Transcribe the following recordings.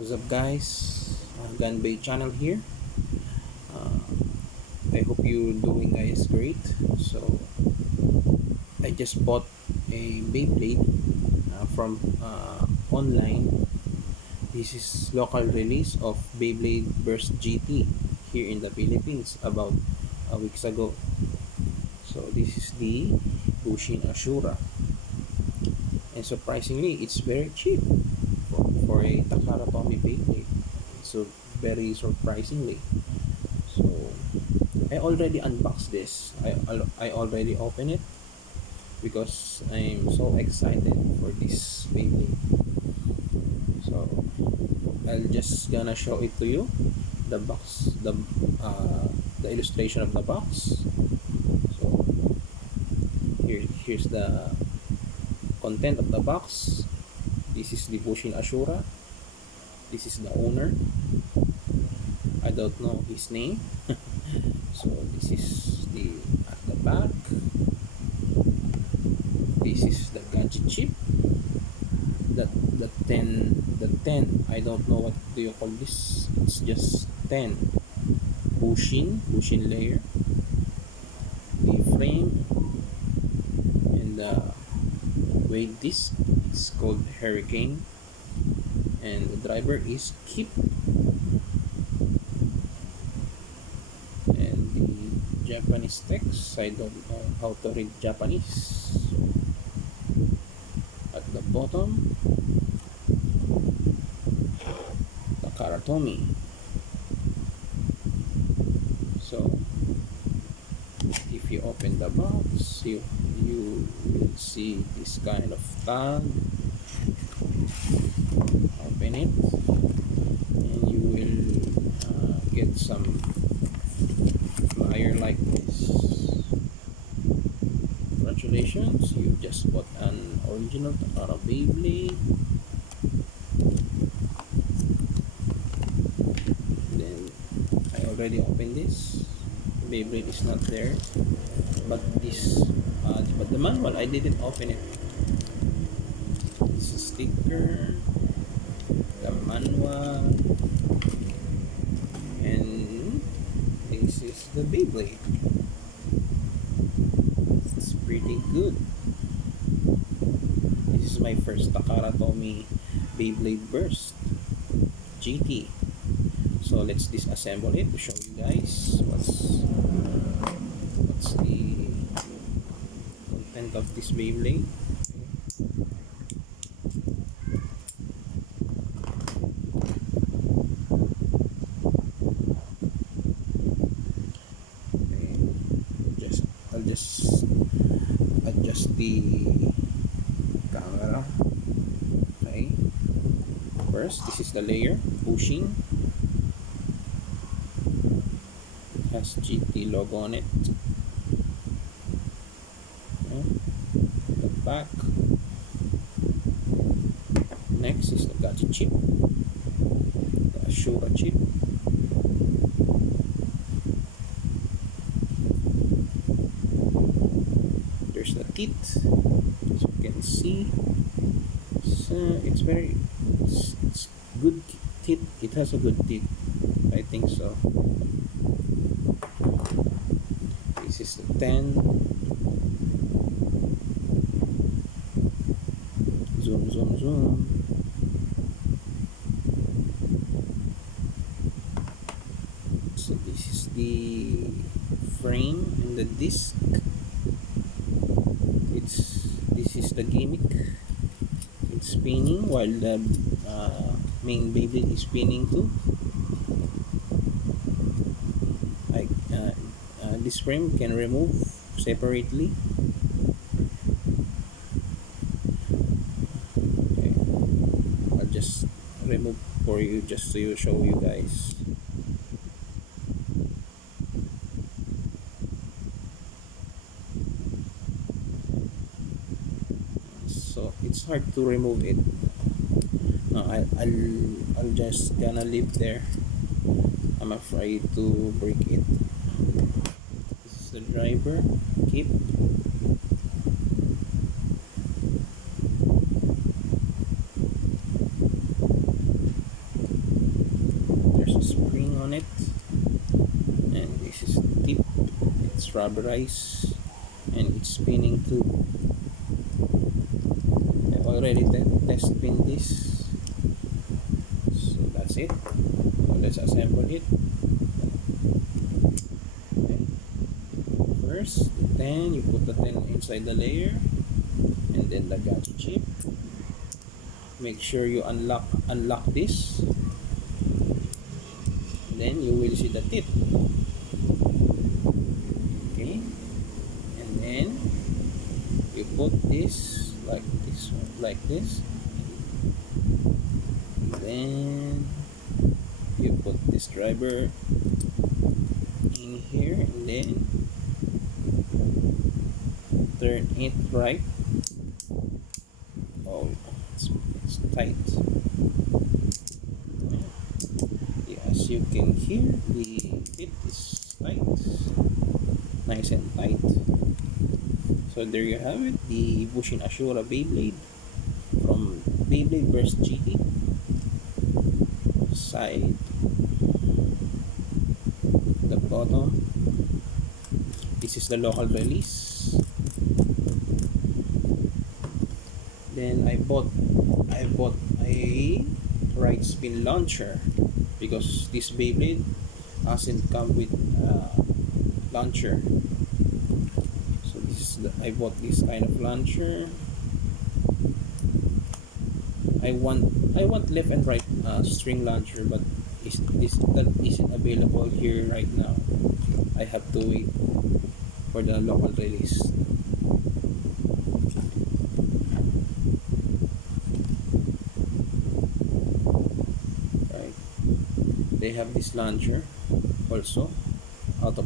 What's up, guys? Gunbay channel here. Uh, I hope you doing guys great. So I just bought a Beyblade from online. This is local release of Beyblade Burst GT here in the Philippines about weeks ago. So this is the Bushin Ashura, and surprisingly, it's very cheap for a Takara Tomy Beyblade. So very surprisingly. So I already unboxed this. I already opened it because I'm so excited for this Beyblade. So I'll just gonna show it to you. The box, the illustration of the box. So here's the content of the box. This is the Bushin Ashura. This is the owner. I don't know his name. So this is the at the back. This is the gadget chip. The 10 I don't know what do you call this. It's just 10 Bushin layer. The frame and the weight disc is called Hurricane, and the driver is Keep, and the Japanese text I don't know how to read Japanese. So at the bottom, Takara Tomy. So if you open the box, you will see this kind of tag. Open it, and you will get some flyer like this. Congratulations, you just bought an original Takara Beyblade. Then I already opened this. Beyblade is not there, but but the manual I didn't open it. It's a sticker, the manual, and this is the Beyblade. It's pretty good. This is my first Takara Tomy Beyblade Burst GT. So let's disassemble it to show you guys what's the content of this Beyblade. I'll just adjust the camera. Okay, first, this is the layer Bushin. It has GT logo on it. Okay. The back. Next is the gadget chip, the Ashura chip. There's the teeth, as you can see. It's good teeth. It has a good teeth, I think so. This is the 10. Zoom. So this is the frame and the disc. This is the gimmick. It's spinning while the main Beyblade is spinning too. Like this frame can remove separately. Okay, I'll just remove for you just to show you guys. So it's hard to remove it. I'll just gonna leave there. I'm afraid to break it. This is the driver. Keep. spring on it, and this is the tip. It's rubberized and it's spinning too. I already test spin this, so that's it. So let's assemble it. Okay. First, the 10, you put the 10 inside the layer, and then the gadget chip. Make sure you unlock this, then you will see the tip. Okay, and then you put this like this, then you put this driver in here, and then turn it right. Oh, it's tight. As you can hear, the fit is tight, nice and tight. So there you have it, the Bushin Ashura Beyblade from Beyblade vs GT. Side, the bottom, this is the local release. Then I bought a right spin launcher because this Beyblade doesn't come with launcher. So this is I bought this kind of launcher. I want left and right string launcher, but that isn't available here right now. I have to wait for the local release. Right, they have this launcher also out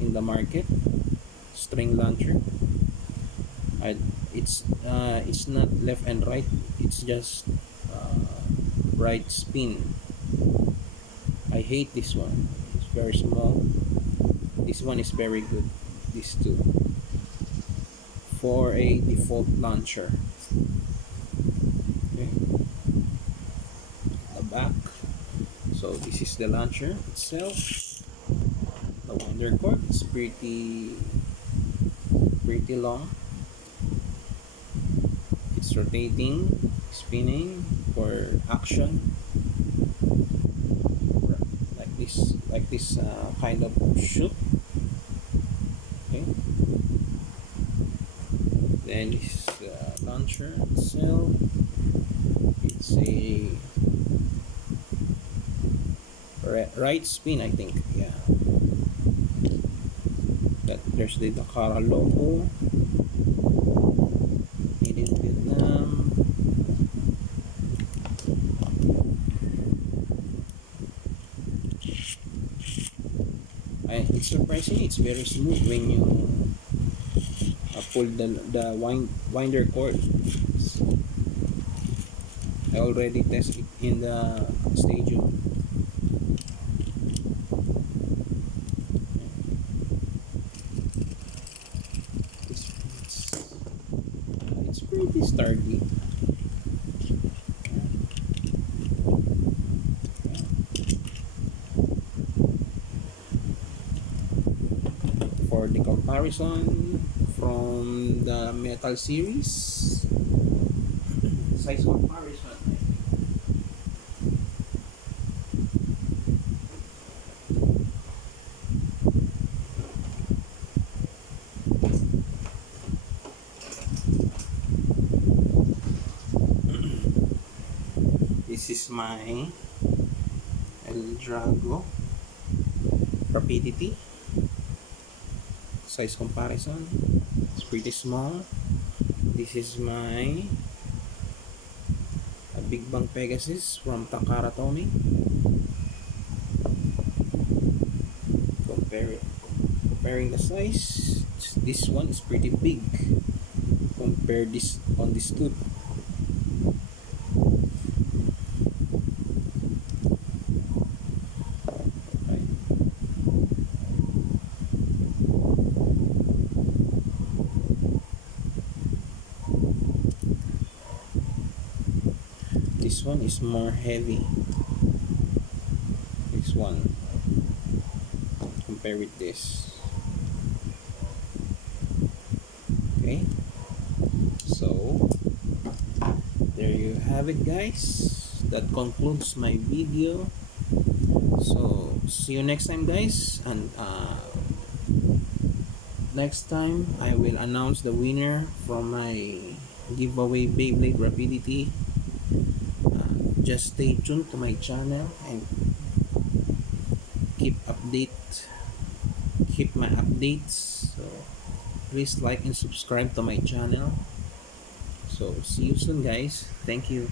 in the market, string launcher. It's not left and right, it's just right spin. I hate this one, it's very small. This one is very good, these two, for a default launcher. Okay, the back. So this is the launcher itself. The winder cord is pretty long. It's rotating, spinning for action, like this kind of shoot. Okay, then this launcher itself, it's a right spin, I think. Yeah, there's the Takara logo, made in Vietnam. It's surprising, it's very smooth when you pull the winder cord. I already tested it in the stadium. It's pretty sturdy. For the comparison from the metal series, size comparison, this is my El Drago Rapidity. Size comparison, it's pretty small. This is my Big Bang Pegasus from Takara Tomy. Comparing the size, this one is pretty big. Compare this on this two. This one is more heavy. one. Compare with this. Okay, so there you have it, guys. That concludes my video. So see you next time, guys, and next time I will announce the winner from my giveaway Beyblade Rapidity. Just stay tuned to my channel and keep update keep my updates. So please like and subscribe to my channel. So see you soon, guys. Thank you.